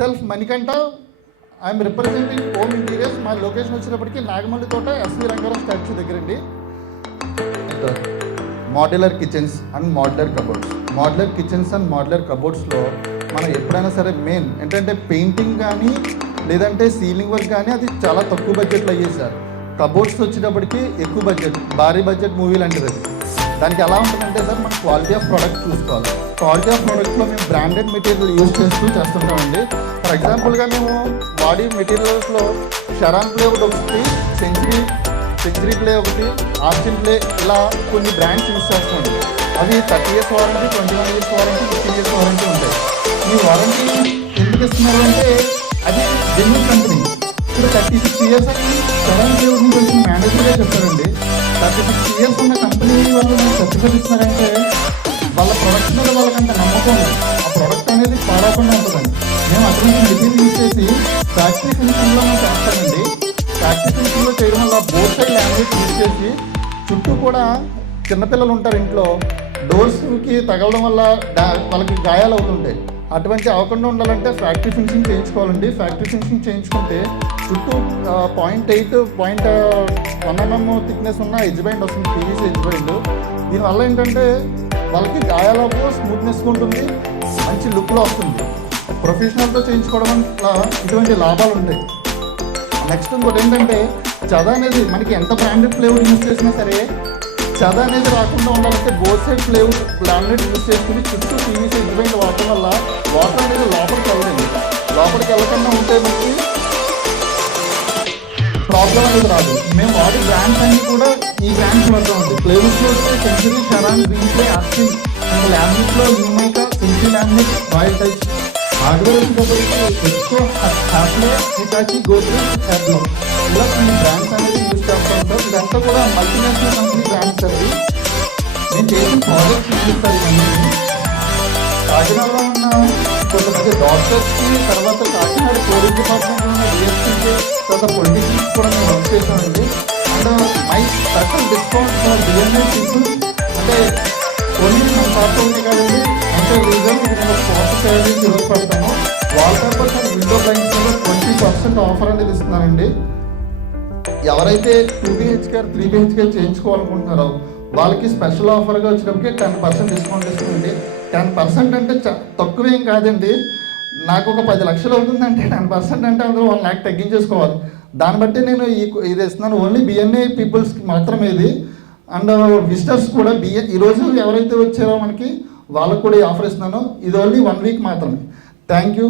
Self Manikanta. I'm representing home interiors. మా location వచ్చినప్పటికీ Nagamalli Thota, SV Rangarao statue దగ్గర అండి. Modular kitchens and modular cupboards. Modular kitchens and modular కబోర్డ్స్లో మనం ఎప్పుడైనా సరే మెయిన్ ఏంటంటే పెయింటింగ్ కానీ లేదంటే సీలింగ్ వర్క్ కానీ అది చాలా తక్కువ బడ్జెట్లో అయ్యేది సార్. కబోర్డ్స్ వచ్చేటప్పటికి ఎక్కువ బడ్జెట్, భారీ బడ్జెట్ మూవీ లాంటిది అది. దానికి ఎలా ఉంటుందంటే సార్ మనం క్వాలిటీ ఆఫ్ ప్రోడక్ట్ చూసుకోవాలి. క్వాలిటీ ఆఫ్ ప్రోడక్ట్లో మేము బ్రాండెడ్ మెటీరియల్ యూజ్ చేస్తుంటామండి. ఫర్ ఎగ్జాంపుల్గా మేము వాడి మెటీరియల్స్లో షరాన్ ప్లే ఒకటి వస్తుంది, సెంచరీ ప్లే ఒకటి, ఆర్చిన్ ప్లే, ఇలా కొన్ని బ్రాండ్స్ యూజ్ చేస్తామండి. అవి 30 years warranty, 21 years warranty, 15 years warranty ఉంటాయి. ఈ వారంటీ ఎందుకు ఇస్తున్నారు అంటే అది జెన్యూన్ కంపెనీ. ఇప్పుడు 36 years అని షరాన్ ప్లే కొంచెం మేనేజర్గా చెప్పారండి. 36 years ఉన్న కంపెనీ వాళ్ళు మనకు సర్టిఫికేట్ ఇస్తున్నారంటే వాళ్ళ ప్రొడక్ట్ మీద వాళ్ళకంత నమ్మకం ఉంది. ఆ ప్రొడక్ట్ అనేది పాడకుండా ఉంటుందండి. మేము అటువంటి మెటీరియల్ యూజ్ చేసి ఫ్యాక్టరీ ఫినిషింగ్లో మేము చేస్తామండి. ఫ్యాక్టరీ ఫినిషింగ్లో చేయడం వల్ల బోత్ సైడ్ లామినేట్ యూజ్ చేసి చుట్టూ కూడా చిన్నపిల్లలు ఉంటారు ఇంట్లో, డోర్స్కి తగలడం వల్ల వాళ్ళకి గాయాలు అవుతుంటాయి. అటువంటి అవ్వకుండా ఉండాలంటే ఫ్యాక్టరీ ఫినిషింగ్ చేయించుకోవాలండి. ఫ్యాక్టరీ ఫినిషింగ్ చేయించుకుంటే చుట్టూ 0.1 mm థిక్నెస్ ఉన్న ఎడ్జ్ బైండ్ వస్తుంది, పీవీసీ ఎడ్జ్ బైండ్. దీనివల్ల ఏంటంటే వాళ్ళకి గాయాలకు స్మూత్నెస్ ఉంటుంది, మంచి లుక్లో వస్తుంది. ప్రొఫెషనల్తో చేయించుకోవడం వల్ల ఇటువంటి లాభాలు ఉంటాయి. నెక్స్ట్ ఇంకోటి ఏంటంటే చద అనేది మనకి ఎంత బ్రాండెడ్ ఫ్లేవర్ యూజ్ చేసినా సరే చద అనేది రాకుండా ఉండాలంటే both side flavour branded use చేసుకుని చుట్టూ పీవీసీ ఎడ్జ్ బైండ్ వాడటం వల్ల వాటర్ అనేది లోపలికి వెళ్ళదండి. లోపలికి వెళ్ళకుండా ఉంటే మనకి ప్రాబ్లం అనేది రాదు. మేము వాడే బ్రాండ్స్ అన్నీ కూడా ఈ బ్రాండ్స్ వాడతామండి. ఫ్లేవర్స్లో వస్తే సెంచరీ, షరాన్, గ్రీన్ ప్లే, ఆర్చిన్, అండ్ లామినేట్లో Newmika, Century laminate, Royal Touche. Hardware వచ్చేటప్పటికి ఎక్కువ హ్యాప్లే, హిటాచి, గోద్రేజ్, హ్యాబ్లో, ఇలా కొన్ని బ్రాండ్స్ అనేది యూజ్ చేస్తూ ఉంటాం. ఇదంతా కూడా మల్టీనేషనల్ కంపెనీ బ్రాండ్స్ అండి. మేము చేసిన ప్రాజెక్ట్స్ చూపిస్తారు ఇవన్నీ. కాకినాడలో ఉన్న కొంతమంది డాక్టర్స్కి, తర్వాత కాకినాడ పోలీస్ డిపార్ట్మెంట్లో ఉన్న డిఎస్పీకి, తర్వాత పొలిటీషియన్స్ కూడా మేము వర్క్ చేసామండి. And my special discount for BNI people అంటే ఓన్లీ మన షాప్ ఉంది కదండి. అంటే రీజన్ ఇది నేను 45 రోజు పెడతాను. Wall papers and window blinds మీద 20% ఆఫర్ అనేది ఇస్తున్నానండి. ఎవరైతే 2 BHK 3 BHK చేయించుకోవాలనుకుంటున్నారో వాళ్ళకి స్పెషల్ ఆఫర్గా వచ్చినప్పటికీ 10% డిస్కౌంట్ ఇస్తుందండి. 10% అంటే తక్కువేం కాదండి. నాకు ఒక 10 లక్షలు అవుతుందంటే 10% అంటే అందులో 1 lakh తగ్గించేసుకోవాలి. దాన్ని బట్టి నేను ఇది ఇస్తున్నాను. ఓన్లీ బిఎన్ఏ పీపుల్స్కి మాత్రమే ఇది. అండ్ విజిటర్స్ కూడా ఈరోజు ఎవరైతే వచ్చారో మనకి వాళ్ళకు కూడా ఈ ఆఫర్ ఇస్తున్నాను. ఇది ఓన్లీ 1 week మాత్రమే. Thank you.